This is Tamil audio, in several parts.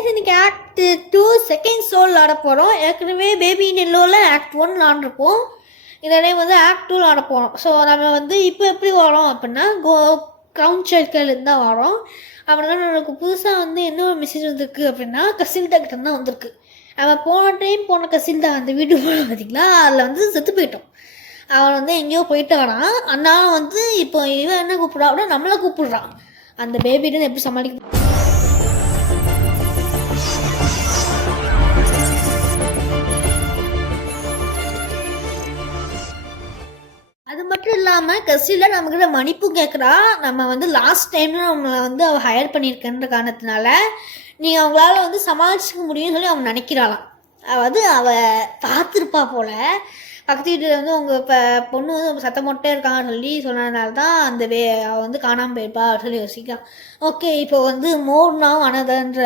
கைஸ் இன்னைக்கு ஆக்ட் 2 செகண்ட் சோல் ஆட போகிறோம். ஏற்கனவே பேபி இன் எல்லோவில் ஆக்ட் 1 விளாண்டுருப்போம். இதனே வந்து ஆக்ட் 2 ஆட போகிறோம். ஸோ நம்ம வந்து இப்போ எப்படி வரோம் அப்படின்னா க்ரௌண்ட் சர்க்கிள்லேருந்து தான் வரோம். அப்படின்னா நம்மளுக்கு புதுசாக வந்து என்ன ஒரு மெசேஜ் வந்திருக்கு அப்படின்னா கசில்டா கிட்ட தான் வந்திருக்கு. நம்ம போன டைம் போன கசில்டா அந்த வீட்டு போன பார்த்தீங்களா, அதில் வந்து செத்து போயிட்டோம். அவன் வந்து எங்கேயோ போயிட்டானா, அதனால வந்து இப்போ இவன் என்ன கூப்பிட்றா அப்படின்னா நம்மளை கூப்பிடுறான். அந்த பேபிட்டு எப்படி சமாளிக்க. அது மட்டும் இல்லாமல் கசிலில் நம்மக்கிட்ட மன்னிப்பு கேட்குறா. நம்ம வந்து லாஸ்ட் டைமில் நம்மளை வந்து அவள் ஹையர் பண்ணியிருக்கன்ற காரணத்தினால நீங்கள் அவங்களால வந்து சமாளிச்சிக்க முடியும்னு சொல்லி அவங்க நினைக்கிறாளாம். அதாவது அவள் பார்த்துருப்பா போல் பக்கத்து வீட்டில் வந்து உங்கள் இப்போ பொண்ணு வந்து சத்தம் மொட்டே இருக்கான்னு சொல்லி சொன்னதுனால தான் அந்த அவள் வந்து காணாமல் போயிருப்பா சொல்லி யோசிக்கலாம். ஓகே, இப்போ வந்து மோர்னா அனதன்ற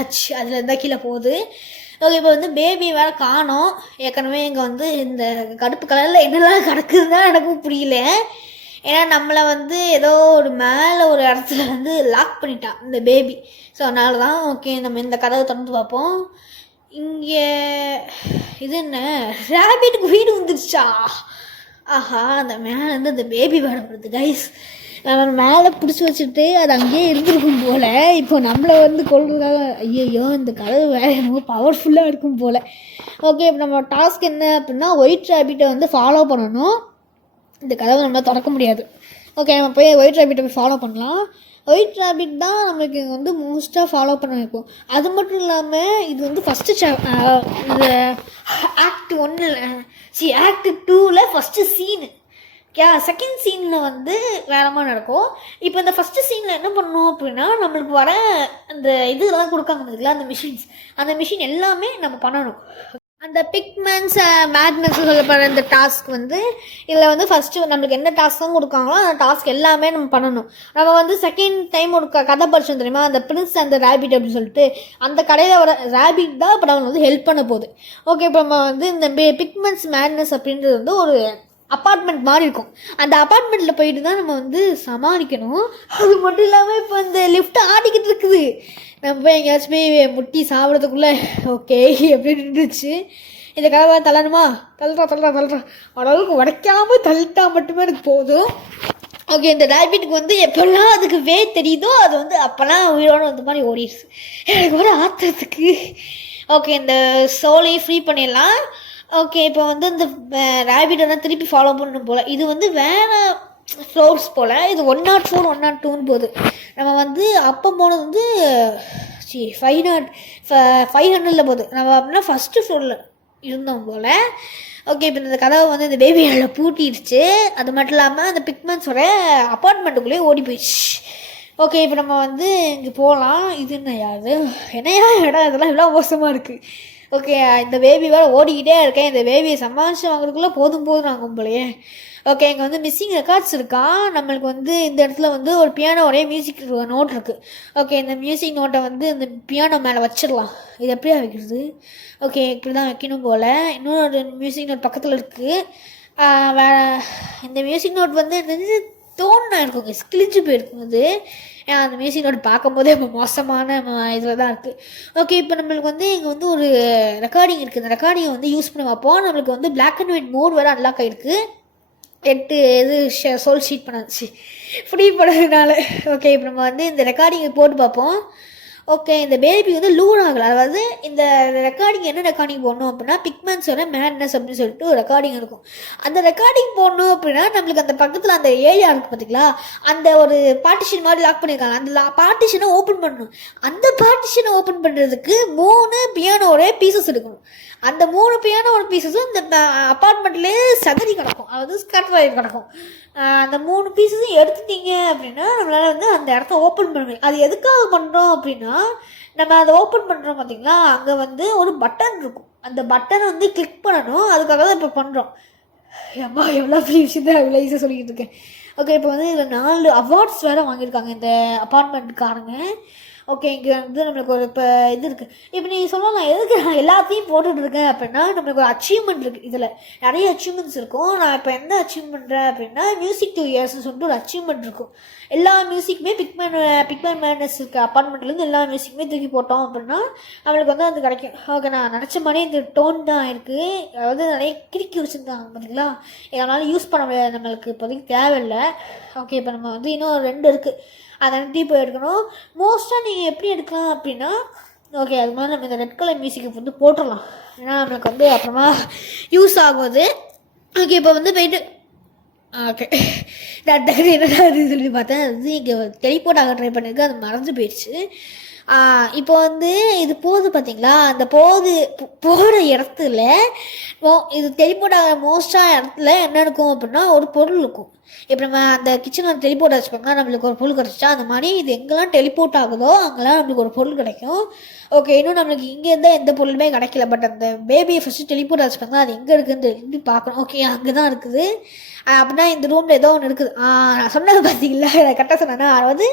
அதில் இருந்தால் கீழே போகுது. ஓகே, இப்போ வந்து பேபி வேறு காணோம். ஏற்கனவே இங்கே வந்து இந்த கடுப்பு கலரில் என்னெல்லாம் கிடக்குதுன்னு தான் எனக்கும் புரியல. ஏன்னா நம்மளை வந்து ஏதோ ஒரு மேலே ஒரு இடத்துல வந்து லாக் பண்ணிட்டான் இந்த பேபி. ஸோ அதனால தான் ஓகே நம்ம இந்த கதவை திறந்து பார்ப்போம். இங்கே இது என்ன ரேபிட்டுக்கு வீடு வந்துருச்சா? ஆஹா, அந்த மேலே வந்து அந்த பேபி வேலை வருது கைஸ். நம்ம மேலே பிடிச்சி வச்சுட்டு அது அங்கேயே இருந்திருக்கும் போல். இப்போ நம்மளை வந்து கொள்றதுக்காக ஐயோ இந்த கதவு வேறு என்னமோ பவர்ஃபுல்லாக இருக்கும் போல். ஓகே, இப்போ நம்ம டாஸ்க் என்ன அப்படின்னா ஒயிட் ரேபிட்டை வந்து ஃபாலோ பண்ணணும். இந்த கதவை நம்மளால் திறக்க முடியாது. ஓகே, நம்ம போய் ஒயிட் ரேபிட்டை போய் ஃபாலோ பண்ணலாம். ஒயிட் ரேபிட் தான் நம்மளுக்கு இங்கே வந்து மோஸ்ட்டாக ஃபாலோ பண்ண வைப்போம். அது மட்டும் இல்லாமல் இது வந்து ஃபஸ்ட்டு இந்த ஆக்ட் 1 ஆக்ட் 2ல் ஃபஸ்ட்டு சீனு செகண்ட் சீனில் வந்து வேறமாக நடக்கும். இப்போ இந்த ஃபஸ்ட்டு சீனில் என்ன பண்ணணும் அப்படின்னா நம்மளுக்கு வர அந்த இதெல்லாம் கொடுக்காங்க பார்த்தீங்களா, அந்த மிஷின் எல்லாமே நம்ம பண்ணணும். அந்த பிக்மேன்ஸ் மேட்னஸ் சொல்லப்படுற இந்த டாஸ்க் வந்து இதில் வந்து ஃபஸ்ட்டு நம்மளுக்கு என்ன டாஸ்க் தான் கொடுக்காங்களோ அந்த டாஸ்க் எல்லாமே நம்ம பண்ணணும். நம்ம வந்து செகண்ட் டைம் ஒரு கதை படிச்சோம் தெரியுமா, அந்த பிரின்ஸ் அந்த ரேபிட் அப்படின்னு சொல்லிட்டு அந்த கடையில் வர ரேபிட் தான் இப்போ நம்ம வந்து ஹெல்ப் பண்ண போகுது. ஓகே, இப்போ நம்ம வந்து இந்த பிக்மேன்ஸ் மேட்னஸ் அப்படின்றது வந்து ஒரு அப்பார்ட்மெண்ட் மாதிரி இருக்கும். அந்த அப்பார்ட்மெண்ட்டில் போயிட்டு தான் நம்ம வந்து சமாளிக்கணும். அது மட்டும் இல்லாமல் இப்போ இந்த லிஃப்ட் ஆடிக்கிட்டு இருக்குது. நம்ம போய் எங்கேயாச்சும் போய் முட்டி சாப்பிட்றதுக்குள்ளே ஓகே அப்படின்னு இருந்துச்சு. இந்த கதவை தள்ளணுமா, தள்ளுறா ஓரளவுக்கு உடைக்காமல் தள்ளிட்டா மட்டுமே எனக்கு போதும். ஓகே, இந்த ரேபிட்டுக்கு வந்து எப்போல்லாம் அதுக்கு தெரியுதோ அது வந்து அப்போல்லாம் உயிரோடு வந்த மாதிரி ஓடிடுச்சு. எனக்கு வர ஆத்துறதுக்கு. ஓகே, இந்த சோலையும் ஃப்ரீ பண்ணிடலாம். ஓகே, இப்போ வந்து இந்த ரேபிட்டை தான் திருப்பி ஃபாலோ பண்ணணும் போல். இது வந்து வேறு ஃப்ளோர்ஸ் போல். இது 104 102ன்னு போகுது. நம்ம வந்து அப்போ போனது வந்து 500ல் போகுது. நம்ம அப்படின்னா ஃபஸ்ட்டு ஃப்ளோரில் இருந்தோம் போல். ஓகே, இப்போ இந்த கதவை வந்து இந்த பேபியால் பூட்டிடுச்சு. அது மட்டும் இல்லாமல் அந்த பிக்மெண்ட்ஸோட அப்பார்ட்மெண்ட்டுக்குள்ளேயே ஓடி போயிடுச்சு. ஓகே, இப்போ நம்ம வந்து இங்கே போகலாம். இது என்னையா இடம் இதெல்லாம் இவ்வளோ மோசமாக இருக்குது. ஓகே, இந்த பேபி வேறு ஓடிக்கிட்டே இருக்கேன். இந்த பேபியை சமாளித்து வாங்குறதுக்குள்ளே போதும் நாங்கள் போலையே. ஓகே, இங்கே வந்து மிஸ்ஸிங் ரெக்கார்ட்ஸ் இருக்கான். நம்மளுக்கு வந்து இந்த இடத்துல வந்து ஒரு பியானோடைய மியூசிக் நோட் இருக்குது. ஓகே, இந்த மியூசிக் நோட்டை வந்து இந்த பியானோ மேலே வச்சிடலாம். இது எப்படியா வைக்கிறது? ஓகே, இப்படி தான் வைக்கணும் போல். இன்னொரு மியூசிக் நோட் பக்கத்தில் இருக்குது. வேறு இந்த மியூசிக் நோட் வந்து தோணா இருக்குங்க, கிழிஞ்சு போயிருக்கும். அது அந்த மியூசிக் நோட் பார்க்கும்போதே இப்போ மோசமான இதில் தான் இருக்குது. ஓகே, இப்போ நம்மளுக்கு வந்து இங்கே வந்து ஒரு ரெக்கார்டிங் இருக்குது. இந்த ரெக்கார்டிங்கை வந்து யூஸ் பண்ணி பார்ப்போம். நம்மளுக்கு வந்து பிளாக் அண்ட் ஒயிட் மோட் வேறு அன்லாக் ஆகிருக்கு. 8 சோல் ஷீட் பண்ணாச்சு ஃப்ரீ பண்ணதுனால. ஓகே, இப்போ நம்ம வந்து இந்த ரெக்கார்டிங்கை போட்டு பார்ப்போம். ஓகே, இந்த பேபி வந்து லூர் ஆகலை. அதாவது இந்த ரெக்கார்டிங் என்ன ரெக்கார்டிங் போடணும் அப்படின்னா பிக்மெண்ட்ஸோட மேட்னஸ் அப்படின்னு சொல்லிட்டு ஒரு ரெக்கார்டிங் இருக்கும். அந்த ரெக்கார்டிங் போடணும் அப்படின்னா நம்மளுக்கு அந்த பக்கத்தில் அந்த ஏரியா இருக்குது பார்த்தீங்களா, அந்த ஒரு பார்ட்டிஷன் மாதிரி லாக் பண்ணியிருக்காங்க. அந்த பார்ட்டிஷனை ஓப்பன் பண்ணணும். அந்த பார்ட்டிஷனை ஓப்பன் பண்ணுறதுக்கு 3 பியானோட பீசஸ் எடுக்கணும். அந்த 3 பியானோட பீசஸும் இந்த அப்பார்ட்மெண்ட்லேயே சதறி கிடக்கும், அதாவது ஸ்கேட்டர் ஆகி கிடக்கும். அந்த 3 பீஸஸும் எடுத்துட்டீங்க அப்படின்னா நம்மளால் வந்து அந்த இடத்த ஓப்பன் பண்ண முடியும். அது எதுக்காக பண்ணுறோம் அப்படின்னா நம்ம அதை ஓப்பன் பண்ணுறோம் பார்த்தீங்களா, அங்கே வந்து ஒரு பட்டன் இருக்கும். அந்த பட்டனை வந்து கிளிக் பண்ணணும். அதுக்காக தான் இப்போ பண்ணுறோம். அம்மா எவ்வளோ பெரிய விஷயம் தான் இவ்வளோ ஈஸியாக சொல்லிக்கிட்டு இருக்கேன். ஓகே, இப்போ வந்து இதில் 4 அவார்ட்ஸ் வேறு வாங்கியிருக்காங்க இந்த அப்பார்ட்மெண்ட்டுக்காரங்க. ஓகே இங்கே வந்து நம்மளுக்கு ஒரு இப்போ இது இருக்குது. இப்போ நீங்கள் சொல்லலாம் நான் எதுக்கு நான் எல்லாத்தையும் போட்டுட்ருக்கேன் அப்படின்னா, நம்மளுக்கு ஒரு அச்சீவ்மெண்ட் இருக்குது. இதில் நிறைய அச்சீவ்மெண்ட்ஸ் இருக்கும். நான் இப்போ என்ன அச்சீவ் பண்ணுறேன் அப்படின்னா, மியூசிக் 2 இயர்ஸ்னு சொல்லிட்டு ஒரு அச்சீவ்மெண்ட் இருக்கும். எல்லா மியூசிக்குமே பிக்மேன் மேனஸ் இருக்க அப்பார்ட்மெண்ட்லேருந்து எல்லா மியூசிக்குமே தூக்கி போட்டோம் அப்படின்னா நம்மளுக்கு வந்து அது கிடைக்கும். ஓகே நான் நினச்ச மாதிரி இந்த டோன் தான் இருக்குது. அதாவது நிறைய கிறுக்கி வச்சுருந்தாங்க பார்த்தீங்களா, இதனால் யூஸ் பண்ண முடியாது, நம்மளுக்கு இப்போதைக்கு தேவையில்லை. ஓகே இப்போ நம்ம வந்து இன்னும் 2 இருக்குது, அதை போய் எடுக்கணும். மோஸ்ட்டாக நீங்கள் எப்படி எடுக்கலாம் அப்படின்னா, ஓகே அது மாதிரி நம்ம இந்த ரெட் கலர் மியூசிக்கை வந்து போட்டுடலாம், ஏன்னா நம்மளுக்கு வந்து அப்புறமா யூஸ் ஆகுது. ஓகே இப்போ வந்து போயிட்டு ஓகே நான் என்னடா அது சொல்லி பார்த்தேன், அது இங்கே டெலிபோர்ட் ஆக ட்ரை பண்ணியிருக்கு, அது மறந்து போயிடுச்சு. இப்போ வந்து இது போகுது பார்த்தீங்களா, அந்த போகிற இடத்துல இது டெலிபோர்ட் ஆகிற மோஸ்ட்டாக இடத்துல என்ன இருக்கும் அப்படின்னா ஒரு பொருள் இருக்கும். இப்போ நம்ம அந்த கிச்சனில் டெலிபோர்ட் வச்சுப்பாங்கன்னா நம்மளுக்கு ஒரு பொருள் கிடச்சிச்சா, அந்த மாதிரி இது எங்கெல்லாம் டெலிபோர்ட் ஆகுதோ அங்கெல்லாம் நம்மளுக்கு ஒரு பொருள் கிடைக்கும். ஓகே இன்னும் நம்மளுக்கு இங்கே இருந்தால் எந்த பொருளுமே கிடைக்கல, பட் அந்த பேபியை ஃபஸ்ட்டு டெலிபோர்ட் வச்சுப்பாங்க, அது எங்கே இருக்குதுன்னு எப்படி பார்க்கணும். ஓகே அங்கே தான் இருக்குது அப்படின்னா இந்த ரூமில் ஏதோ ஒன்று இருக்குது. நான் சொன்னது பார்த்தீங்களா, கரெக்டாக சொன்னேன்னா, அதாவது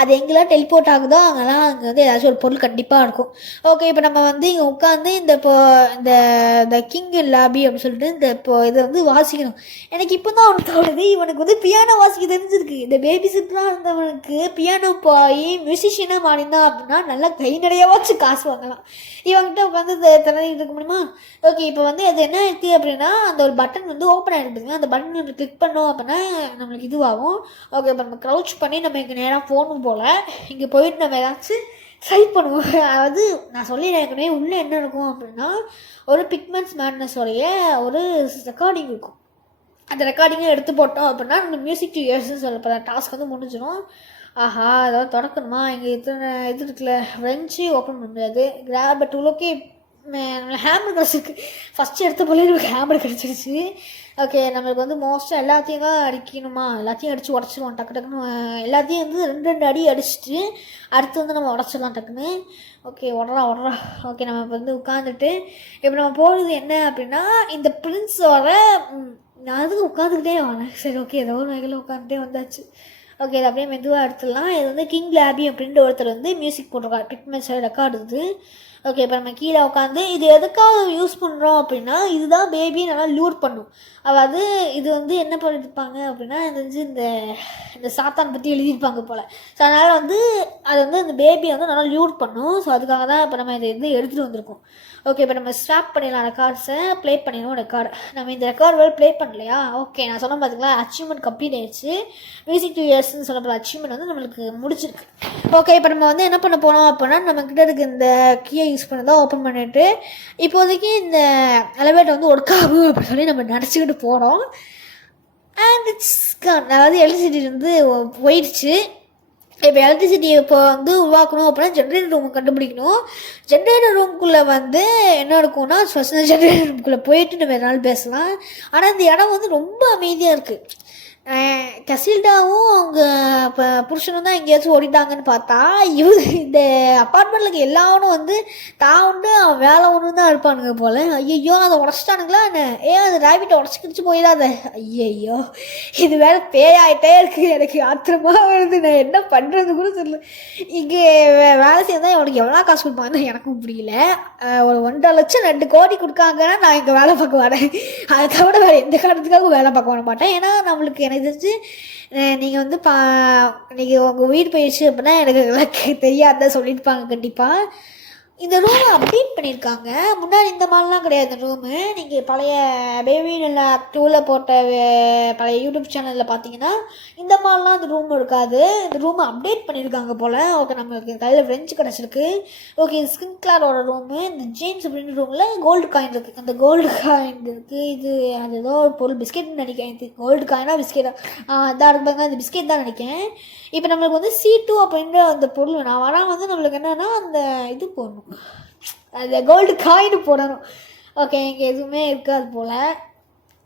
அது எங்கெல்லாம் டெலிபோர்ட் ஆகுதோ அங்கெல்லாம் அங்கே வந்து ஏதாச்சும் ஒரு பொருள் கண்டிப்பாக இருக்கும். ஓகே இப்போ நம்ம வந்து இங்கே உட்காந்து இந்த கிங் லாபி அப்படின்னு சொல்லிட்டு இதை வந்து வாசிக்கணும். எனக்கு இப்போ தான் அவனுக்கு தோணுது, இவனுக்கு வந்து பியானோ வாசிக்க தெரிஞ்சிருக்கு. இந்த பேபி சிட்டராக இருந்தவனுக்கு பியானோ போய் மியூசிஷியனாக மாறினான் அப்படின்னா நல்லா கை நிறையவாச்சும் காசு வாங்கலாம். இவன்கிட்ட உட்காந்து திறந்துட்டு இருக்க முடியுமா? ஓகே இப்போ வந்து அது என்ன ஆயிடுச்சு அப்படின்னா, அந்த ஒரு பட்டன் வந்து ஓப்பன் ஆகிடுதுங்க, அந்த பட்டன் கிளிக் பண்ணோம் அப்படின்னா நம்மளுக்கு இதுவாகும். ஓகே இப்போ நம்ம க்ரௌச் பண்ணி நம்ம இங்கே நேராக ஃபோனும் போல் இங்கே போயிட்டு நம்ம ஏதாச்சும் ட்ரை பண்ணுவோம். அதாவது நான் சொல்லியிருக்கேனே உள்ளே என்ன இருக்கும் அப்படின்னா, ஒரு பிக்மெண்ட்ஸ் மேட்னஸோடைய ஒரு ரெக்கார்டிங் இருக்கும். அந்த ரெக்கார்டிங்கை எடுத்து போட்டோம் அப்படின்னா நம்ம மியூசிக் 2 இயர்ஸ்ன்னு சொல்லப்படுற டாஸ்க் வந்து முடிஞ்சிடும். ஆஹா ஏதாவது தொடக்கணுமா, இங்கே இத்தனை இது இருக்குல்ல, ஃப்ரெஞ்சு ஓப்பன் பண்ண முடியாது, கிராப் டூலோக்கே ஹேமர் கிடச்சிருக்கு. ஃபஸ்ட்டு எடுத்த போலே நமக்கு ஹேமர் கிடச்சிருச்சு. ஓகே நம்மளுக்கு வந்து மோஸ்ட்டாக எல்லாத்தையும் தான் அடிக்கணுமா, எல்லாத்தையும் அடித்து உடச்சிடுவோம் டக்கு டக்குன்னு, எல்லாத்தையும் வந்து 2 அடி அடிச்சுட்டு அடுத்து வந்து நம்ம உடச்சிடலாம் டக்குன்னு. ஓகே உடறா. ஓகே நம்ம இப்போ வந்து உட்காந்துட்டு இப்போ நம்ம போகிறது என்ன அப்படின்னா, இந்த பிரின்ஸோட நான் அதுக்கு உட்காந்துக்கிட்டே வரேன். சரி ஓகே ஏதோ ஒரு வகையில் உட்காந்துட்டே வந்தாச்சு. ஓகே இது அப்படியே மெதுவாக எடுத்துடலாம். இது வந்து கிங் லாபி அப்படின்ட்டு ஒருத்தர் வந்து மியூசிக் போட்டிருக்காரு, பிக்மெண்ட்ஸ் ரெக்கார்டு இது. ஓகே இப்போ நம்ம கீழே உட்காந்து இது எதுக்காக யூஸ் பண்ணுறோம் அப்படின்னா, இதுதான் பேபியை நல்லா லூர் பண்ணும். அதாவது இது வந்து என்ன பண்ணியிருப்பாங்க அப்படின்னா, இந்த சாத்தான் பற்றி எழுதியிருப்பாங்க போல். ஸோ அதனால் வந்து அது வந்து அந்த பேபியை வந்து நல்லா லூர் பண்ணும். ஸோ அதுக்காக தான் இப்போ நம்ம இதை வந்து எடுத்துகிட்டு வந்திருக்கோம். ஓகே இப்போ நம்ம ஸ்டாப் பண்ணிடலாம், ரெக்கார்ட்ஸை ப்ளே பண்ணிடுவோம். ரெக்கார்டு நம்ம இந்த ரெக்கார்டு வேறு ப்ளே பண்ணலையா? ஓகே நான் சொன்ன பார்த்தீங்களா, அச்சீவ்மெண்ட் கம்ப்ளீட் ஆயிடுச்சு. மியூசிக் 2 இயர்ஸ்ன்னு சொல்லப்படுற அச்சீவ்மெண்ட் வந்து நம்மளுக்கு முடிச்சிருக்கு. ஓகே இப்போ நம்ம வந்து என்ன பண்ண போகிறோம் அப்படின்னா, நம்மக்கிட்ட இருக்க இந்த கீயை யூஸ் பண்ணி தான் ஓப்பன் பண்ணிவிட்டு இப்போதைக்கு இந்த எலவேட்டர் வந்து ஒர்க் ஆகும் அப்படின்னு சொல்லி நம்ம நினச்சிக்கிட்டு போகிறோம். அண்ட் இட்ஸ் கான், அதாவது எலக்ட்ரிசிட்டி வந்து போயிடுச்சு. இப்போ எலக்ட்ரிசிட்டியை இப்போ வந்து உருவாக்கணும் அப்படின்னா ஜென்ரேட்டர் ரூம் கண்டுபிடிக்கணும். ஜென்ரேட்டர் ரூம்குள்ளே வந்து என்ன இருக்கும்னா, ஃபஸ்ட்டு ஜென்ரேட்டர் ரூம்குள்ளே போயிட்டு நம்ம எதனாலும் பேசலாம். ஆனால் இந்த இடம் வந்து ரொம்ப அமைதியாக இருக்குது. கசில்டாவும் அவங்க இப்போ புருஷனும் தான் எங்கேயாச்சும் ஓடிட்டாங்கன்னு பார்த்தா, இந்த அப்பார்ட்மெண்ட்டில் எல்லாரும் வந்து தான் உண்டு அவன் வேலை ஒன்று தான் இருப்பானுங்க போல். ஐயோ அதை உடச்சிட்டானுங்களா என்ன? அது ரேபிட்டை உடச்சிக்கிச்சு போயிடாத. ஐயோ இது வேறு பேயாயிட்டே இருக்குது, எனக்கு ஆத்திரமாக வருது, நான் என்ன பண்ணுறது கூட தெரியல. இங்கே வேலை செய்யதான் அவனுக்கு எவ்வளோ காசு கொடுப்பாங்கன்னு எனக்கும் புரியல. ஒரு 1.5 லட்சம் 2 கோடி கொடுக்காங்கன்னா நான் இங்கே வேலை பார்க்க வரேன். அதை தவிர வேறு எந்த காரணத்துக்காகவும் வேலை பார்க்க வர மாட்டேன். ஏன்னா நம்மளுக்கு எனக்கு தெரிஞ்சு நீங்கள் வந்து நீங்கள் உங்கள் வீடு போயிடுச்சு அப்படின்னா எனக்கு தெரியாத சொல்லியிருப்பாங்க கண்டிப்பாக. இந்த ரூமை அப்டேட் பண்ணியிருக்காங்க. முன்னாடி இந்த மாதிரிலாம் கிடையாது இந்த ரூமு. நீங்கள் பழைய பேபி நல்லா 2ல் போட்ட பழைய யூடியூப் சேனலில் பார்த்தீங்கன்னா இந்த மாதிரிலாம் இந்த ரூம் இருக்காது. இந்த ரூமை அப்டேட் பண்ணியிருக்காங்க போல். ஓகே நம்மளுக்கு கையில் ஃப்ரெஞ்சு கிடச்சிருக்கு. ஓகே இது ஸ்கின்க்லாரோட ரூமு. இந்த ஜேம்ஸ் அப்படின்ற ரூமில் கோல்டு காயின் இருக்குது. அந்த கோல்டு காயின் இருக்குது. இது அது ஏதோ ஒரு பொருள் பிஸ்கெட்னு நினைக்கிறேன். இது கோல்டு காயினா பிஸ்கெட்டா இதாக இருப்பாங்க, அந்த பிஸ்கெட் தான் நினைக்கிறேன். இப்போ நம்மளுக்கு வந்து C2 அப்படின்ற அந்த பொருள் வேணும். ஆனால் வந்து நம்மளுக்கு என்னென்னா அந்த இது போடணும், அந்த கோல்டு காயின் போடணும். ஓகே இங்கே எதுவுமே இருக்காது போல்.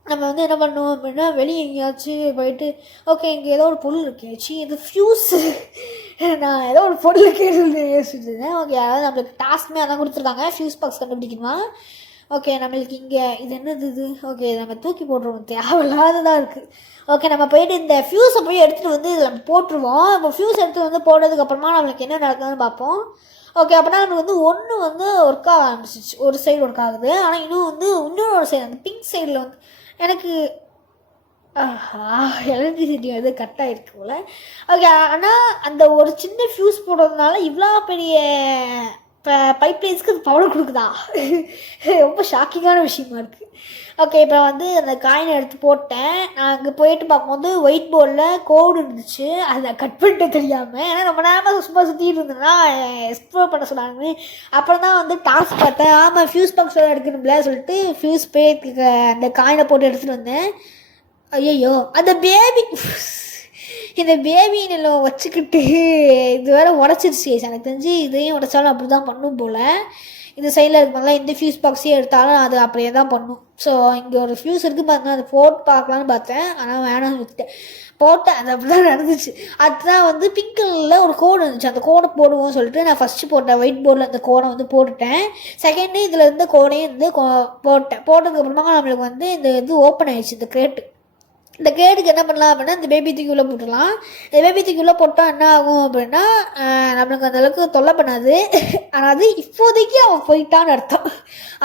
நம்ம வந்து என்ன பண்ணுவோம் அப்படின்னா, வெளியே எங்கேயாச்சும் போயிட்டு ஓகே இங்கே ஏதோ ஒரு பொருள் இருக்கேச்சு, இது ஃப்யூஸு, நான் ஏதோ ஒரு பொருள் கேட்டு யோசிச்சுட்டு இருந்தேன். ஓகே அதாவது நம்மளுக்கு டாஸ்க்குமே அதான் கொடுத்துருக்காங்க, ஃப்யூஸ் பாக்ஸ் கண்டுபிடிக்கணுமா. ஓகே நம்மளுக்கு இங்கே இது என்னது இது ஓகே நம்ம தூக்கி போட்டுருவோம் தேவையில்லாததாக இருக்குது. ஓகே நம்ம போயிட்டு இந்த ஃப்யூஸை போய் எடுத்துகிட்டு வந்து நம்ம போட்டுருவோம். இப்போ ஃப்யூஸ் எடுத்துகிட்டு வந்து போட்டதுக்கப்புறமா நம்மளுக்கு என்ன நடக்குதுன்னு பார்ப்போம். ஓகே அப்படின்னா நமக்கு வந்து ஒன்று வந்து ஒர்க் ஆக ஆரம்பிச்சிச்சு, ஒரு சைடு ஒர்க் ஆகுது. ஆனால் இன்னொரு ஒரு சைடு அந்த பிங்க் சைடில் வந்து எனக்கு எலக்ட்ரிசிட்டி வந்து கரெக்டாக இருக்கு போல். ஓகே ஆனால் அந்த ஒரு சின்ன ஃப்யூஸ் போடுறதுனால இவ்வளோ பெரிய பைப்லைன்ஸ்க்கு அது பவர் கொடுக்குதா? ரொம்ப ஷாக்கிங்கான விஷயமா இருக்குது. ஓகே இப்போ வந்து அந்த காயினை எடுத்து போட்டேன். நான் அங்கே போயிட்டு பார்க்கும்போது ஒயிட் போர்டில் கோடு இருந்துச்சு, அதை கட் பண்ணிட்டு தெரியாமல். ஏன்னா ரொம்ப நேரமாக சும்மா சுற்றிட்டு இருந்தேன்னா எக்ஸ்ப்ளோர் பண்ண சொன்னாங்க. அப்புறம் தான் வந்து டாஸ்க் பார்த்தேன். ஆமாம் ஃப்யூஸ் பாக்ஸ் எடுக்கணும்ல சொல்லிட்டு ஃப்யூஸ் போய் அந்த காயினை போட்டு எடுத்துகிட்டு வந்தேன். ஐயோ அந்த பேபி இந்த பேபி நில வச்சுக்கிட்டு இது வேறு உடச்சிருச்சு. எனக்கு தெரிஞ்சு இதையும் உடச்சாலும் அப்படி தான் பண்ணும் போல். இந்த சைடில் இருப்பாங்களா இந்த ஃப்யூஸ் பாக்ஸே எடுத்தாலும் அது அப்படியே தான் பண்ணும். ஸோ இங்கே ஒரு ஃப்யூஸ் இருக்குது பாருங்க, அதை போட்டு பார்க்கலான்னு பார்த்தேன். ஆனால் வேணாம் விட்டேன். போட்டேன், அது அப்படி தான் நடந்துச்சு. அதுதான் வந்து பிங்க் கலரில் ஒரு கோடு இருந்துச்சு, அந்த கோடை போடுவோம்னு சொல்லிட்டு நான் ஃபஸ்ட்டு போட்டேன். ஒயிட் போர்டில் அந்த கோடை வந்து போட்டுட்டேன். செகண்டு இதில் இருந்த கோடையும் வந்து போட்டேன். போட்டதுக்கப்புறமா நம்மளுக்கு வந்து இந்த இது ஓப்பன் ஆகிடுச்சு இந்த கிரேட்டு. இந்த கேடுக்கு என்ன பண்ணலாம் அப்படின்னா இந்த பேபி தூக்கி உள்ளே போட்டுடலாம். இந்த பேபி தூக்கி உள்ளே போட்டால் என்ன ஆகும் அப்படின்னா நம்மளுக்கு அந்தளவுக்கு தொல்லை பண்ணாது. ஆனால் அது இப்போதைக்கு அவன் போயிட்டான்னு அர்த்தம்.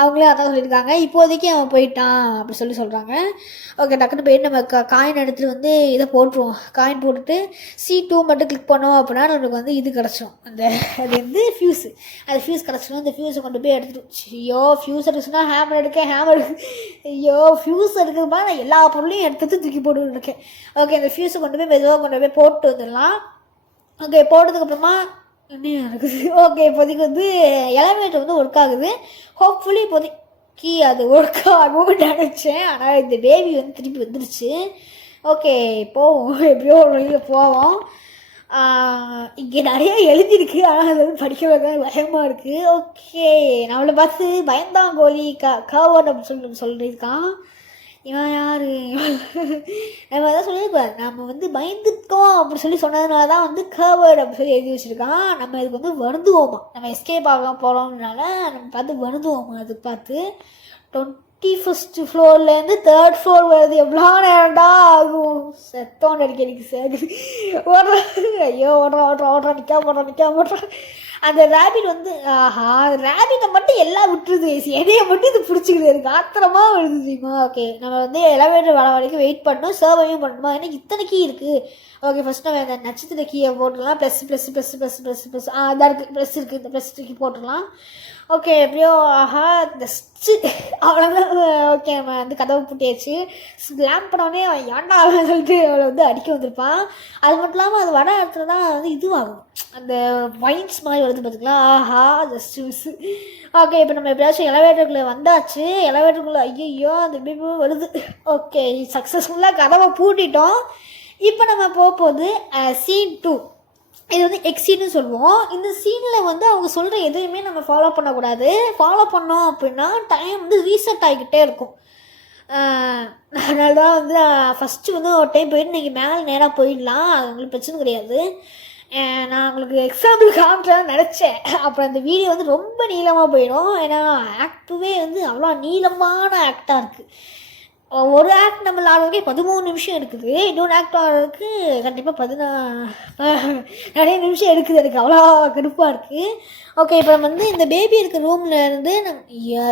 அவங்களே அதான் சொல்லியிருக்காங்க, இப்போதைக்கு அவன் போயிட்டான் அப்படி சொல்கிறாங்க. ஓகே டக்குன்னு போயிட்டு நம்ம காயின் எடுத்துகிட்டு வந்து இதை போட்டுருவோம். காயின் போட்டுட்டு C2 மட்டும் கிளிக் பண்ணோம் அப்படின்னா நம்மளுக்கு வந்து இது கிடச்சிடும். அது வந்து ஃப்யூஸு, அது ஃப்யூஸ் கிடச்சிடும். அந்த ஃப்யூஸை கொண்டு போய் எடுத்துட்டு ஐயோ ஃப்யூஸ் எடுத்துச்சுன்னா ஹேமர் எடுக்க ஐயோ ஃப்யூஸ் எடுக்கிறப்பா நான் எல்லா பொருளையும் எடுத்து தூக்கி போட்டுருக்கேன். ஓகே இந்த ஃப்யூஸை கொண்டு போய் மெதுவாக கொண்டு போய் போட்டு வந்துடலாம். ஓகே போட்டதுக்கப்புறமா என்ன இருக்குது. ஓகே இப்போதைக்கு வந்து எலவேட்டர் வந்து ஒர்க் ஆகுது. ஹோப்ஃபுல்லி இப்போதைக்கு அது ஒர்க் ஆகும்னு நினச்சேன். ஆனால் இந்த பேபி வந்து திருப்பி வந்துடுச்சு. ஓகே போவோம், எப்படியோ ஒரு வழியில் போவோம். இங்கே நிறைய எழுதியிருக்கு, ஆனால் அது வந்து படிக்க பயமாக இருக்குது. ஓகே நம்மளை பார்த்து பயந்தாங்கோலி கவர்ட் அப்படின்னு சொல்லியிருக்கான். இவன் யார்? நம்ம தான் சொல்லியிருக்காரு, நம்ம வந்து பயந்துட்டோம் அப்படி சொன்னதுனால தான் வந்து கவர்ட் அப்படி சொல்லி எழுதி வச்சுருக்கான். நம்ம இதுக்கு வந்து வருந்துவோமா, நம்ம எஸ்கேப் ஆகலாம் போகிறோம்னால நம்ம பார்த்து வருந்துவோமா. அதுக்கு பார்த்து 21st ஃப்ளோர்லேருந்து 3rd ஃப்ளோர் வருது, எவ்வளோ நேரம்டா ஆகும்? செத்தோன்னு அடிக்கடிக்கு சார் ஐயோ ஓடுறான் நிற்காம அந்த ரேபிட் வந்து ரேபிட்டை மட்டும் எல்லாம் விட்டுருது. எதையை மட்டும் இது பிடிச்சிக்கிது, எனக்கு ஆத்திரமா வருது தெரியுமா. ஓகே நம்ம வந்து எலவேட்டர் வர வரைக்கும் வெயிட் பண்ணணும், சர்வையும் பண்ணணுமா, ஏன்னா இத்தனை கீ இருக்குது. ஓகே ஃபஸ்ட் நம்ம அந்த நட்சத்திர கீயை போட்டுடலாம். ப்ளஸ் அதான் இருக்குது, ப்ளஸ் இருக்குது, இந்த ப்ளஸ் கீ போட்டுடலாம். ஓகே எப்படியோ ஜஸ்ட்டு அவ்வளோதான். ஓகே நம்ம வந்து கதவு பூட்டியாச்சு. ஸ்லாம் பண்ணோடனே அவன் ஏன்டா சொல்லிட்டு அவளை வந்து அடிக்க வந்திருப்பான். அது மட்டும் இல்லாமல் அது வர இடத்துல தான் வந்து இதுவாகும், அந்த வைன்ஸ் மாதிரி வருது பார்த்துக்கலாம். Just miss. ஓகே இப்போ நம்ம எப்படியாச்சும் எலவேட்டருக்குள்ளே வந்தாச்சு. எலவேட்டருக்குள்ளே ஐயோ அந்த பேபி வருது. ஓகே சக்ஸஸ்ஃபுல்லாக கதவை பூட்டிட்டோம். இப்போ நம்ம போகும்போது சீன் 2, இது வந்து எக்ஸீன்னு சொல்லுவோம். இந்த சீனில் வந்து அவங்க சொல்கிற எதுவுமே நம்ம ஃபாலோ பண்ணக்கூடாது. ஃபாலோ பண்ணோம் அப்படின்னா டைம் வந்து ரீசெட் ஆகிக்கிட்டே இருக்கும். அதனால தான் வந்து ஃபஸ்ட்டு வந்து ஒரு டைம் போயிட்டு நீங்கள் மேலே நேராக போயிடலாம், அது உங்களுக்கு பிரச்சனை கிடையாது. நான் உங்களுக்கு எக்ஸாம்பிள் காமிக்கலான்னு நினச்சேன். அப்புறம் அந்த வீடியோ வந்து ரொம்ப நீளமாக போயிடும். ஏன்னா ஆக்டுவே வந்து அவ்வளோ நீளமான ஆக்டாக இருக்குது. ஒரு ஆக்ட் நம்ம ஆடுறதுக்கே 13 நிமிஷம் எடுக்குது. இன்னொரு ஆக்ட் ஆடுறதுக்கு கண்டிப்பாக நிறைய நிமிஷம் எடுக்குது. எனக்கு அவ்வளோ கடுப்பாக இருக்குது. ஓகே இப்போ நம்ம வந்து இந்த பேபி இருக்க ரூமில் இருந்து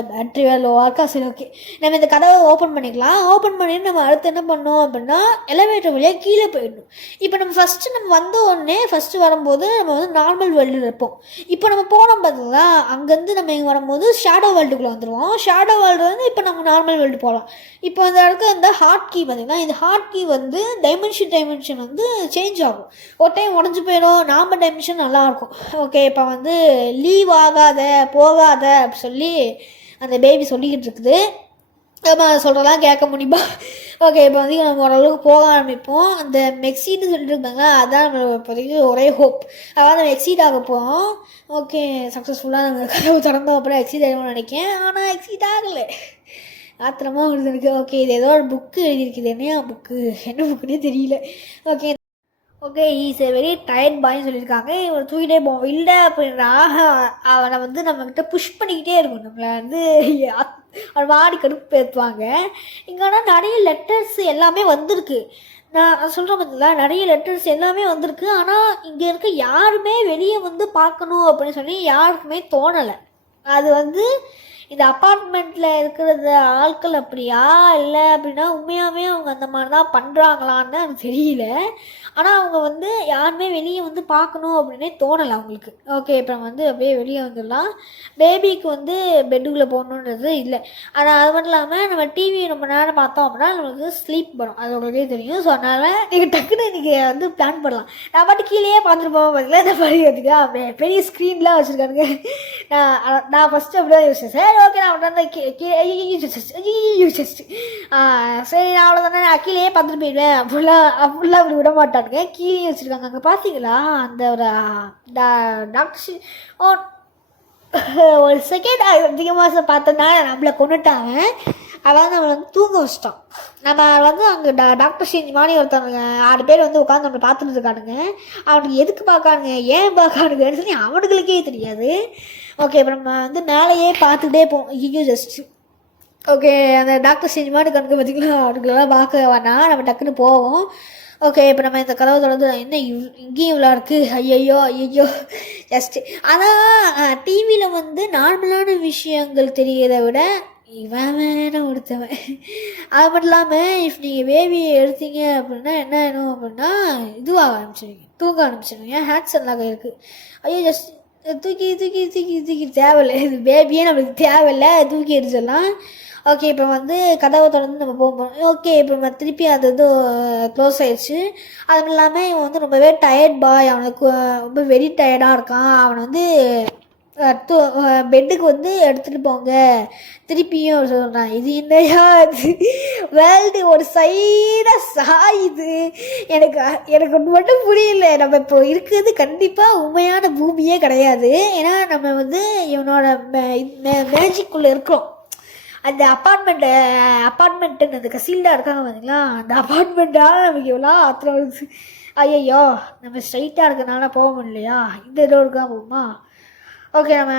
பேட்ரி வேலை ஒர்க்கா சரி. ஓகே நம்ம இந்த கதவை ஓப்பன் பண்ணிக்கலாம். ஓப்பன் பண்ணிட்டு நம்ம அடுத்து என்ன பண்ணோம் அப்படின்னா எலவேட்டர் வழியாக கீழே போயிடணும். இப்போ நம்ம ஃபஸ்ட்டு நம்ம வந்த உடனே ஃபஸ்ட்டு வரும்போது நம்ம வந்து நார்மல் வேர்ல்டில் இருப்போம். இப்போ நம்ம போனோம் பார்த்தீங்களா, அங்கேருந்து நம்ம இங்கே வரும்போது ஷேடோ வேர்ல்டுக்குள்ளே வந்துடுவோம். ஷேடோ வேர்ல்டு வந்து இப்போ நம்ம நார்மல் வேர்ல்டு போகலாம். இப்போ இந்த இடத்துல இந்த ஹார்ட் கீ பார்த்திங்கன்னா, இந்த ஹார்ட் கீ வந்து டைமென்ஷன் வந்து சேஞ்ச் ஆகும். ஒரு டைம் உடஞ்சி போயிடும், நார்மல் டைமென்ஷன் நல்லாயிருக்கும். ஓகே இப்போ வந்து லீவ் ஆகாத போகாத அப்படி சொல்லி அந்த பேபி சொல்லிக்கிட்டு இருக்குது. நம்ம சொல்கிறதெல்லாம் கேட்க முடியுமா? ஓகே இப்போ வந்து நம்ம ஓரளவுக்கு போக ஆரம்பிப்போம். அந்த மெக்ஸீட்னு சொல்லிட்டு இருந்தாங்க, அதான் நம்ம இப்போதைக்கு ஒரே ஹோப். அதாவது நம்ம எக்ஸீட் ஆக போகிறோம். ஓகே சக்ஸஸ்ஃபுல்லாக நம்ம கதவு திறந்தோம் அப்புறம் எக்ஸீட் ஆகணும்னு நினைக்கிறேன். ஆனால் எக்ஸீட் ஆகலை, ஆத்திரமாக வருது எனக்கு. ஓகே இது ஏதோ ஒரு புக்கு எழுதியிருக்குது, என்ன புக்குன்னே தெரியல. Okay okay is a very tired பாய்னு சொல்லியிருக்காங்க. இவன் தூக்கிட்டே போவோம் இல்லை அப்படின்றா அவனை வந்து நம்மக்கிட்ட புஷ் பண்ணிக்கிட்டே இருக்கும். நம்மளை வந்து அவன் வாடி கடுப்பு ஏற்றுவாங்க. இங்கே ஆனால் நிறைய லெட்டர்ஸ் எல்லாமே வந்திருக்கு. நான் சொல்கிறேன் பார்த்தீங்களா, நிறைய லெட்டர்ஸ் எல்லாமே வந்திருக்கு. ஆனால் இங்கே இருக்க யாருமே வெளியே வந்து பார்க்கணும் அப்படின்னு சொல்லி யாருக்குமே தோணலை. அது வந்து இந்த அப்பார்ட்மெண்ட்டில் இருக்கிறது ஆட்கள் அப்படியா இல்லை அப்படின்னா உண்மையாகவே அவங்க அந்த மாதிரி தான் பண்ணுறாங்களான்னு எனக்கு தெரியல. ஆனால் அவங்க வந்து யாருமே வெளியே வந்து பார்க்கணும் அப்படின்னே தோணலை அவங்களுக்கு. ஓகே இப்போ வந்து அப்படியே வெளியே வந்துடலாம். பேபிக்கு வந்து பெட்டுக்குள்ளே போகணுன்றது இல்லை. ஆனால் அது மட்டும் இல்லாமல் நம்ம டிவி ரொம்ப நேரம் பார்த்தோம் அப்படின்னா நம்மளுக்கு ஸ்லீப் வரும், அது உங்களுக்கே தெரியும். ஸோ அதனால் நீங்கள் டக்குன்னு நீங்கள் வந்து பிளான் பண்ணலாம். நான் பாட்டு கீழேயே பார்த்துட்டு போவோம் பார்த்தீங்களா, இந்த மாதிரி பார்த்துக்கா பெரிய ஸ்க்ரீன்லாம் வச்சுருக்கானுங்க. நான் ஃபஸ்ட்டு அப்படி தான் யோசிச்சேன். சரி ஓகே நான் வந்து சரி நான் அவ்வளோதானே நான் கீழே பார்த்துட்டு போயிடுவேன் அப்படிலாம் அப்படி விட மாட்டானுங்க. கீழே வச்சுருக்காங்க. அங்கே பார்த்தீங்களா அந்த ஒரு டாக்டர் ஒரு செகண்ட் அதிகமாக பார்த்தோன்னா நம்மளை கொண்டுட்டாங்க. அதாவது நம்மளை வந்து தூங்க வச்சிட்டோம். நம்ம வந்து அங்கே டாக்டர் சேஞ்ச் மாதிரி ஒருத்தவங்க 6 பேர் வந்து உட்காந்து நம்மளை பார்த்துட்டு இருக்கானுங்க. அவனுக்கு எதுக்கு பார்க்கானுங்க ஏன் பார்க்கானுங்கன்னு சொல்லி அவனுங்களுக்கே தெரியாது. ஓகே இப்போ நம்ம வந்து மேலேயே பார்த்துக்கிட்டே போவோம். ஐயோ ஜஸ்ட்டு ஓகே அந்த டாக்டர் சேஞ்ச் மாதிரி கணக்கு பார்த்திங்களா, அவனுங்களெல்லாம் பார்க்க வேணாம், நம்ம டக்குன்னு போவோம். ஓகே இப்போ நம்ம இந்த கதவை தொடர்ந்து என்ன இங்கேயும் இவ்வளோ இருக்குது, ஐயோ ஜஸ்ட்டு. ஆனால் டிவியில் வந்து நார்மலான விஷயங்கள் தெரியறத விட இவன் வேற ஒருத்தவன். அது மட்டும் இல்லாமல் இஃப் நீங்கள் பேபியை எடுத்தீங்க அப்படின்னா என்ன ஆகிடும் அப்படின்னா இதுவாக ஆரம்பிச்சிடுவீங்க, தூங்க ஆரம்பிச்சிடுவீங்க. ஹேட்ஸ் எல்லாம் இருக்குது. ஐயோ ஜஸ்ட் தூக்கி தேவையில்லை, இது பேபியே நம்மளுக்கு தேவையில்லை, தூக்கி எரிச்சிடலாம். ஓகே இப்போ வந்து கதவை தொடர்ந்து நம்ம போகிறோம். ஓகே இப்போ நம்ம திருப்பி அது வந்து க்ளோஸ் ஆயிடுச்சு. அதுவும் இல்லாமல் இவன் வந்து ரொம்பவே டயர்ட் பாய், அவனுக்கு ரொம்ப வெரி டயர்டாக இருக்கான். அவனை வந்து பெட்டுக்கு வந்து எடுத்துகிட்டு போங்க திருப்பியும் சொல்கிறான். இது என்னையா இது வேர்ல்டு ஒரு சைடாக சாயுது. எனக்கு ஒன்று மட்டும் புரியல. நம்ம இப்போ இருக்கிறது கண்டிப்பாக உண்மையான பூமியே கிடையாது. ஏன்னா நம்ம வந்து இவனோட மேஜிக்குள்ளே இருக்கிறோம். அந்த அப்பார்ட்மெண்ட்டு அந்த கசீல்டாக இருக்காங்க பார்த்தீங்களா, அந்த அப்பார்ட்மெண்ட்டால் நமக்கு எவ்வளோ ஆத்திரம் வருது. ஐயோ நம்ம ஸ்ட்ரைட்டாக இருக்கனால போக முடியலையா, இந்த டோருக்கு தான் போகுமா. ஓகே நம்ம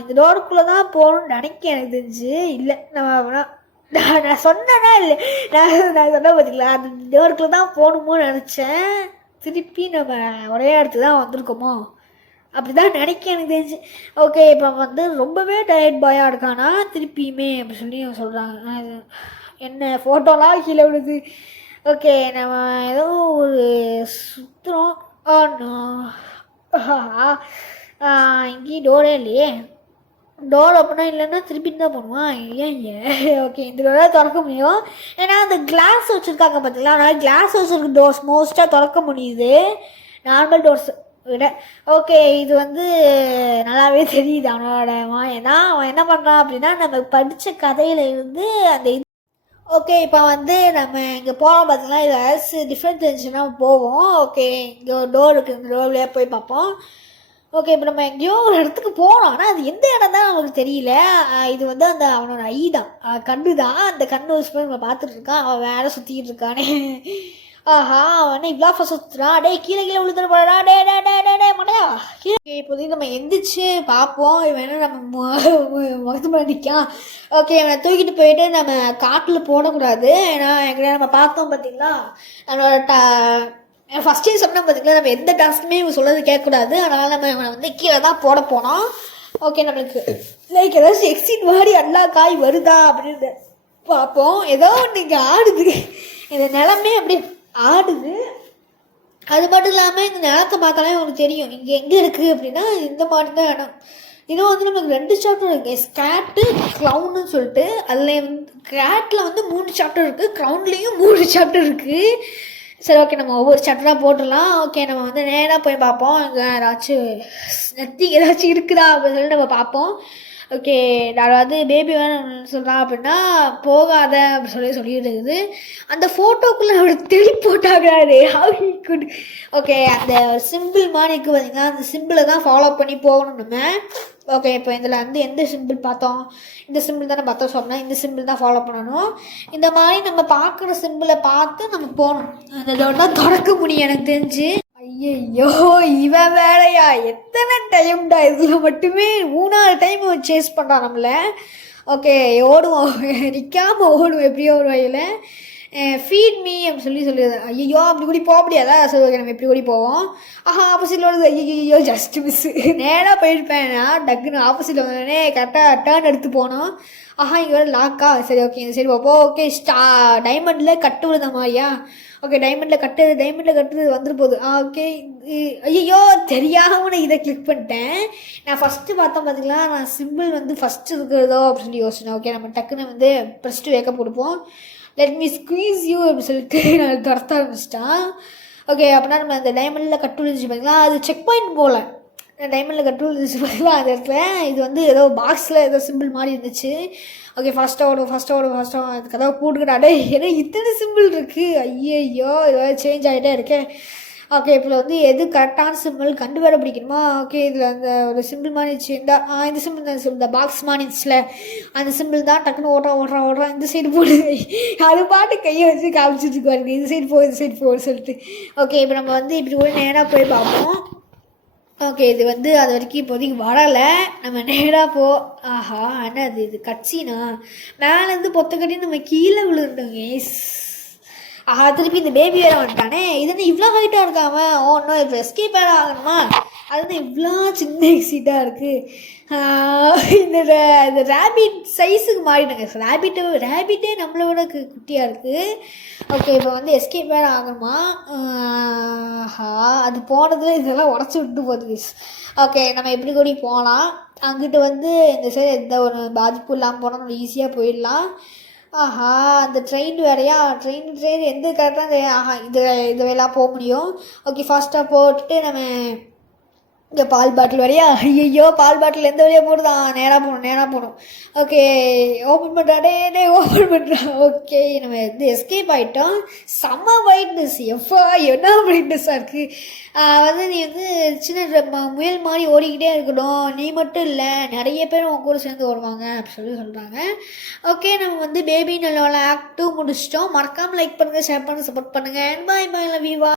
இந்த டோருக்குள்ளே தான் போகணும்னு நினைக்க எனக்கு தெரிஞ்சு. இல்லை நம்ம நான் சொன்னேன்னா இல்லை நான் சொன்ன பார்த்தீங்களா, அந்த டோருக்குள்ளே தான் போகணுமோன்னு நினச்சேன். திருப்பி நம்ம ஒரே இடத்துக்கு தான் வந்திருக்கோமோ அப்படி தான் நினைக்க எனக்கு தெரிஞ்சு. ஓகே இப்போ வந்து ரொம்பவே டயர்ட் பாயாக இருக்கானா திருப்பியுமே அப்படி சொல்லி சொல்கிறாங்க. என்ன ஃபோட்டோலாம் கீழே விடுது. ஓகே நம்ம ஏதோ ஒரு சுற்றுறோம். இங்கேயும் டோரே இல்லையே, டோர் ஓப்பனா இல்லைன்னா திருப்பின்னு தான் போடுவான். ஏன் ஓகே இந்த டோரை திறக்க முடியும் ஏன்னா அந்த கிளாஸ் வச்சுருக்காங்க பார்த்தீங்களா, அதனால் கிளாஸ் வச்சுருக்க டோர்ஸ் மோஸ்ட்டாக திறக்க முடியுது நார்மல் டோர்ஸ் விட. ஓகே இது வந்து நல்லாவே தெரியுது அவனோட மாயனா. அவன் என்ன பண்ணுறான் அப்படின்னா நம்ம படித்த கதையில் இருந்து அந்த ஓகே இப்போ வந்து நம்ம இங்கே போகிறோம் பார்த்தீங்கன்னா இது ஏதாச்சும் டிஃப்ரெண்ட் இருந்துச்சுன்னா போவோம். ஓகே இங்கே ஒரு டோர் இருக்குது, இந்த டோர் வழியாக போய் பார்ப்போம். ஓகே இப்போ நம்ம எங்கேயோ ஒரு இடத்துக்கு போகிறோம், ஆனால் அது எந்த இடம் தான் நமக்கு தெரியல. இது வந்து அந்த அவனோட ஐ தான், கண்ணு தான். அந்த கண்ணு வச்சு போய் நம்ம பார்த்துட்டு இருக்கான். அவன் வேற சுற்றிக்கிட்டு இருக்கானே. ஆஹா அவன் இவ்வளோ சுற்றுறான். டே கீழே விழுந்துட போடா, டே மடையா கீழே. இப்போதைக்கு நம்ம எந்திரிச்சு பார்ப்போம் வேணா நம்ம முகத்து மேலே நிற்கான். ஓகே அவனை தூக்கிட்டு போயிட்டு நம்ம காட்டில் போடக்கூடாது. ஏன்னா எங்கே நம்ம பார்த்தோம் பார்த்தீங்களா, நம்மளோட ஃபஸ்ட்டே சொன்ன பார்த்தீங்களா நம்ம எந்த டாஸ்க்குமே இவங்க சொல்கிறது கேட்கக்கூடாது. அதனால் நம்ம அவனை வந்து கீழே தான் போட போனோம். ஓகே நம்மளுக்கு லைக் ஏதாச்சும் எக்ஸிட் மாதிரி எல்லா காய் வருதா அப்படின்னு பார்ப்போம். ஏதோ ஒன்று இங்கே ஆடுது, இந்த நிலமே அப்படி ஆடுது. அது மட்டும் இல்லாமல் இந்த நிலத்தை பார்த்தாலே உங்களுக்கு தெரியும் இங்கே எங்கே இருக்குது அப்படின்னா இந்த மாதிரி தான் இடம். இன்னும் வந்து நமக்கு 2 சாப்டர் இருக்குது, ஸ்கேட்டு க்ரௌன்னு சொல்லிட்டு. அதில் வந்து ஸ்கேட்டில் வந்து 3 சாப்டர் இருக்குது, க்ரௌண்ட்லேயும் 3 சாப்டர் இருக்குது. சரி ஓகே நம்ம ஒவ்வொரு சாப்டராக போட்டுடலாம். ஓகே நம்ம வந்து நேராக போய் பார்ப்போம் இங்கே ஏதாச்சும் இருக்குதா அப்படின்னு சொல்லி நம்ம பார்ப்போம். ஓகே யாராவது பேபி வேணும்னு சொல்கிறான் அப்படின்னா போகாத அப்படின்னு சொல்லிட்டு இருக்குது. அந்த ஃபோட்டோக்குள்ளே அவருக்கு டெலிபோர்ட் ஆகிறாரு. ஓகே அந்த சிம்பிள் மாதிரி இருக்குது பார்த்தீங்கன்னா, அந்த சிம்பிளை தான் ஃபாலோ பண்ணி போகணும் நம்ம. ஓகே, இப்போ இதில் வந்து எந்த சிம்பிள் பார்த்தோம், இந்த சிம்பிள் தானே பார்த்தோம். ஸோ அப்படின்னா இந்த சிம்பிள் தான் ஃபாலோ பண்ணணும். இந்த மாதிரி நம்ம பார்க்குற சிம்பிளை பார்த்து நம்ம போகணும். அதோட தான் தொடக்க முடியும் எனக்கு தெரிஞ்சு. ஐயோ, இவன் வேலையா, எத்தனை டைம்டா இதில் மட்டுமே 3-4 டைம் சேஸ் பண்ணுறான் நம்மளை. ஓகே, ஓடுவோம், நிற்காமல் ஓடுவோம் எப்படியோ ஒரு வகையில். ஃபீட் மீ அப்படின்னு சொல்லிடுது. ஐயோ அப்படி கூடி போக முடியாதா? சரி ஓகே, நம்ம எப்படி கூடி போவோம். ஆப்போசிட்டில் வருது. ஐயோ ஜஸ்ட் மிஸ்ஸு, நேராக போயிருப்பேன் நான். டக்குன்னு ஆப்போசிட்டில் வந்தோடனே கரெக்டாக டேர்ன் எடுத்து போனோம். இங்கே வர லாக்கா? சரி ஓகே, இந்த சரி போப்போ. ஓகே, டைமண்டில் கட்டு விழுந்த மாதிரியா? ஓகே, டைமண்டில் கட்டுறது வந்துட்டு போகுது. ஓகே, ஐயோ தெரியாமல் நான் இதை கிளிக் பண்ணிட்டேன். நான் ஃபஸ்ட்டு பார்த்தோம் பார்த்தீங்களா, நான் சிம்பிள் வந்து ஃபஸ்ட்டு இருக்கிறதோ அப்படின்னு சொல்லி யோசிச்சேன். ஓகே, நம்ம டக்குன்னு வந்து ஃபஸ்ட்டு வேக்கப் கொடுப்போம். லெட் மீ ஸ்குவீஸ் யூ அப்படின்னு சொல்லிட்டு நான் துரத்த ஆரம்பிச்சிட்டான். ஓகே, அப்படின்னா நம்ம அந்த டைமண்டில் கட்டு விழுந்துச்சு பார்த்தீங்களா, அது செக் பாயிண்ட் போகல. டைமண்டில் கட்டு விழுந்துச்சு பார்த்தீங்களா, அந்த இடத்துல இது வந்து ஏதோ பாக்ஸில் ஏதோ சிம்பிள் மாதிரி இருந்துச்சு. ஓகே, ஃபஸ்ட்டாக ஓடும் அதுக்கு ஏதாவது போட்டுக்கிட்டாடே. ஏன்னா இத்தனை சிம்பிள் இருக்குது. ஐயோ ஏதாவது சேஞ்ச் ஆகிட்டே இருக்கேன். ஓகே, இப்போ வந்து எது கரெக்டான சிம்பிள் கண்டுபிடிக்கணுமா? ஓகே, இதில் அந்த ஒரு சிம்பிள் மாதிரி இருந்துச்சு. இந்த சிம்பிள் தான், இந்த பாக்ஸ் மாதிரி இருந்துச்சுல, அந்த சிம்பிள் தான். டக்குன்னு ஓடுறான் இந்த சைடு போடு. அது பாட்டு கையை வச்சு காமிச்சிட்டு இருக்காரு, இந்த சைடு போன்னு சொல்லிட்டு. ஓகே, இப்போ நம்ம வந்து இப்படி கூட நேராக போய் பார்ப்போம். ஓகே, இது வந்து அது வரைக்கும் இப்போதைக்கு வரலை. நம்ம நேராக என்ன இது கட்சினா மேலேருந்து பொத்த கட்டி நம்ம கீழே விழுந்துட்டோங்க. திருப்பி இந்த பேபி வேறு வந்துட்டானே. இது என்ன இவ்வளோ ஹைட்டாக இருக்காம? இன்னும் இப்போ எஸ்கேப் வேறு ஆகணுமா? அது வந்து இவ்வளோ சின்ன எக்ஸிட்டாக இருக்குது. இந்த ரேபிட் சைஸுக்கு மாறிடுங்க. ரேபிட்டே நம்மளோட குட்டியாக இருக்குது. ஓகே, இப்போ வந்து எஸ்கேப் வேறு ஆகணுமா? அது போனதில் இதெல்லாம் உடச்சி விட்டு போகுது. ஓகே, நம்ம எப்படி கூடி போகலாம். அங்கிட்டு வந்து இந்த சைடு எந்த ஒரு பாதிப்பும் இல்லாமல் போனால் நம்ம ஈஸியாக போயிடலாம். அந்த ட்ரெயின் வேறையா? ட்ரெயின் எந்த கரெக்டாக இது வேலாம் போக முடியும். ஓகே, ஃபாஸ்ட்டாக போட்டுட்டு நம்ம இந்த பால் பாட்டில் வரையா? ஐயோ, பால் பாட்டில் எந்த வழியாக போடுதான்? நேராக போகணும். ஓகே, ஓப்பன் பண்ணுறாடே, ஓப்பன் பண்ணுறான். ஓகே, நம்ம வந்து எஸ்கேப் ஆகிட்டோம். செம்ம பிரைட்னஸ், என்ன பிரைட்னஸாக இருக்குது. வந்து நீ வந்து சின்ன முயல் மாதிரி ஓடிக்கிட்டே இருக்கணும். நீ மட்டும் இல்லை, நிறைய பேர் உங்க கூட சேர்ந்து வருவாங்க அப்படின்னு சொல்கிறாங்க. ஓகே, நம்ம வந்து பேபி நல்ல ஆக்ட் 2 முடிச்சிட்டோம். மறக்காமல் லைக் பண்ணுங்கள், ஷேர் பண்ணுங்கள், சப்போர்ட் பண்ணுங்கள். Bye love you.